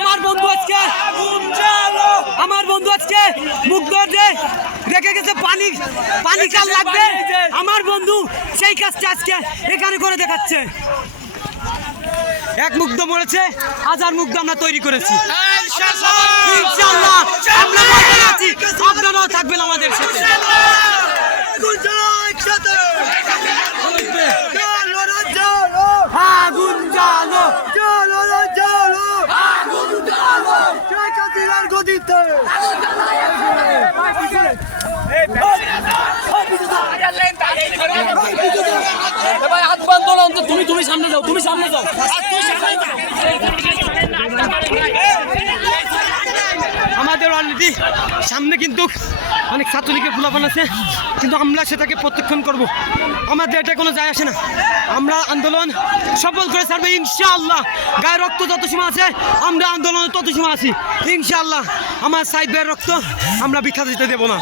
আমার বন্ধু আজকে আমার বন্ধু আজকে মুগ্ধ রেখে গেছে পানি পানি কাল লাগবে। আমার বন্ধু সেই কাজটা আজকে এখানে করে দেখাচ্ছে। এক মুগ্ধ মরেছে হাজার মুগ্ধ আমরা তৈরি করেছি। আপনারাও থাকবেন আমাদের সাথে। না অন্তত তুমি তুমি সামনে যাও তুমি সামনে যাও। আমাদের অলরেডি সামনে কিন্তু অনেক ছাত্রলীগের ফুলাফান আছে। কিন্তু আমরা সেটাকে প্রত্যক্ষণ করব। আমাদের এটা কোনো যায় আসে না। আমরা আন্দোলন সফল করে ছাড়বে ইনশাআল্লাহ। গায়ে রক্ত যত সময় আছে, আমরা আন্দোলনে তত সময় আছি। ইনশাআল্লাহ, আমার সাইড রক্ত আমরা বিখ্যাত দিতে দেবো না।